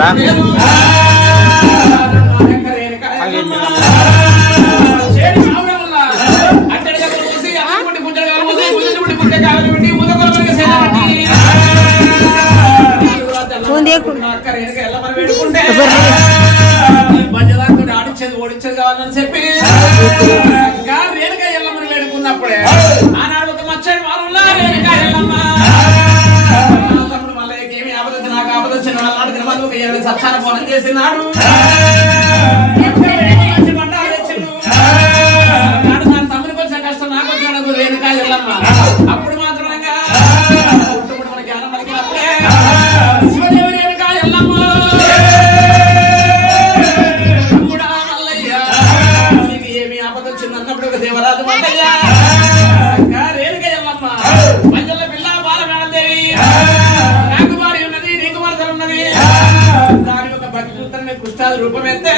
ఉన్నాడా? ఆడిచ్చేది ఓడించేది కావాలని చెప్పి రేణుక ఎల్లమ్మని వేడుకున్నప్పుడే ఆనాడు ఒక మచ్చడి వారంలో రేణుక ఎల్లమ్మ మళ్ళీ ఏమి ఆపదొచ్చి నాకు ఆపదొచ్చిన వాళ్ళ తిరుమల ఒక 20 సత్సాన ఫోనం చేసినాడు. బండాలు తెచ్చిండు దాని తమ్ముడికి వచ్చిన కష్టం నాకు వచ్చిన రేణుక ఎల్లమ్మ. అప్పుడు మాత్రమే మనకి జ్ఞానం పలికినప్పుడే శివదేవి రేణుక ఎల్లమ్మ అన్నప్పుడు ఒక దేవరాజు రేణుక ఎల్లమ్మ మధ్యలో పిల్ల బాలమేళదేవి నాకు భార్య ఉన్నది నీకు మరదలు ఉన్నది దాని ఒక భక్తి సూత్రం కృష్ణాది రూపం ఎత్తే